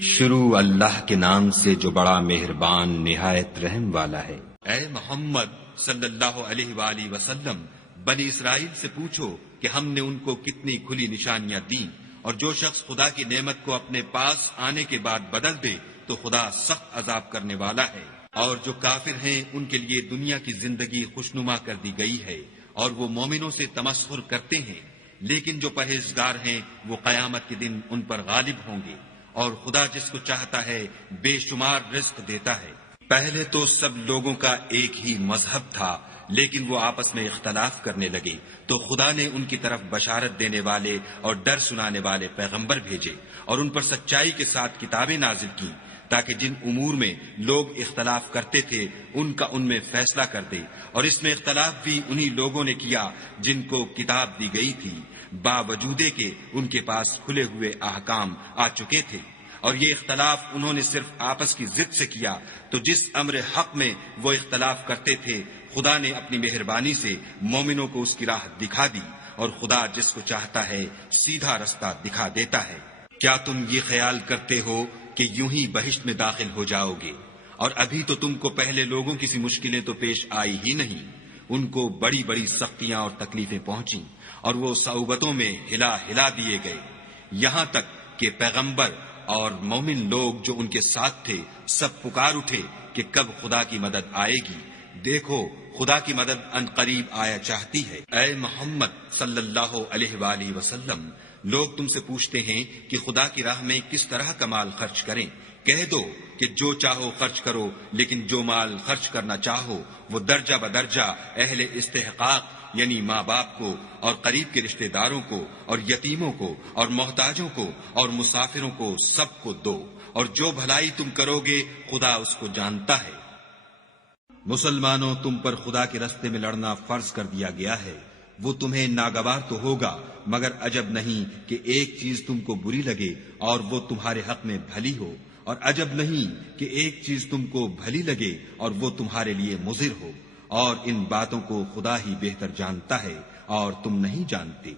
شروع اللہ کے نام سے جو بڑا مہربان نہایت رحم والا ہے۔ اے محمد صلی اللہ علیہ وآلہ وسلم، بنی اسرائیل سے پوچھو کہ ہم نے ان کو کتنی کھلی نشانیاں دیں، اور جو شخص خدا کی نعمت کو اپنے پاس آنے کے بعد بدل دے تو خدا سخت عذاب کرنے والا ہے۔ اور جو کافر ہیں ان کے لیے دنیا کی زندگی خوشنما کر دی گئی ہے، اور وہ مومنوں سے تمسخر کرتے ہیں، لیکن جو پرہیزگار ہیں وہ قیامت کے دن ان پر غالب ہوں گے، اور خدا جس کو چاہتا ہے بے شمار رزق دیتا ہے۔ پہلے تو سب لوگوں کا ایک ہی مذہب تھا، لیکن وہ آپس میں اختلاف کرنے لگے تو خدا نے ان کی طرف بشارت دینے والے اور ڈر سنانے والے پیغمبر بھیجے، اور ان پر سچائی کے ساتھ کتابیں نازل کی، تاکہ جن امور میں لوگ اختلاف کرتے تھے ان کا ان میں فیصلہ کر دے۔ اور اس میں اختلاف بھی انہی لوگوں نے کیا جن کو کتاب دی گئی تھی، باوجود کہ ان کے پاس کھلے ہوئے احکام آ چکے تھے، اور یہ اختلاف انہوں نے صرف آپس کی ضد سے کیا۔ تو جس امر حق میں وہ اختلاف کرتے تھے خدا نے اپنی مہربانی سے مومنوں کو اس کی راہ دکھا دی، اور خدا جس کو چاہتا ہے سیدھا رستہ دکھا دیتا ہے۔ کیا تم یہ خیال کرتے ہو کہ یوں ہی بہشت میں داخل ہو جاؤ گے، اور ابھی تو تم کو پہلے لوگوں کی سی مشکلیں تو پیش آئی ہی نہیں، ان کو بڑی بڑی سختیاں اور تکلیفیں پہنچیں، اور وہ صعوبتوں میں ہلا ہلا دیے گئے، یہاں تک کہ پیغمبر اور مومن لوگ جو ان کے ساتھ تھے سب پکار اٹھے کہ کب خدا کی مدد آئے گی۔ دیکھو خدا کی مدد ان قریب آیا چاہتی ہے۔ اے محمد صلی اللہ علیہ وآلہ وسلم، لوگ تم سے پوچھتے ہیں کہ خدا کی راہ میں کس طرح کا مال خرچ کریں۔ کہہ دو کہ جو چاہو خرچ کرو، لیکن جو مال خرچ کرنا چاہو وہ درجہ بدرجہ اہل استحقاق یعنی ماں باپ کو، اور قریب کے رشتہ داروں کو، اور یتیموں کو، اور محتاجوں کو، اور مسافروں کو، سب کو دو، اور جو بھلائی تم کرو گے خدا اس کو جانتا ہے۔ مسلمانوں، تم پر خدا کے رستے میں لڑنا فرض کر دیا گیا ہے، وہ تمہیں ناگوار تو ہوگا، مگر عجب نہیں کہ ایک چیز تم کو بری لگے اور وہ تمہارے حق میں بھلی ہو، اور عجب نہیں کہ ایک چیز تم کو بھلی لگے اور وہ تمہارے لیے مضر ہو، اور ان باتوں کو خدا ہی بہتر جانتا ہے اور تم نہیں جانتے۔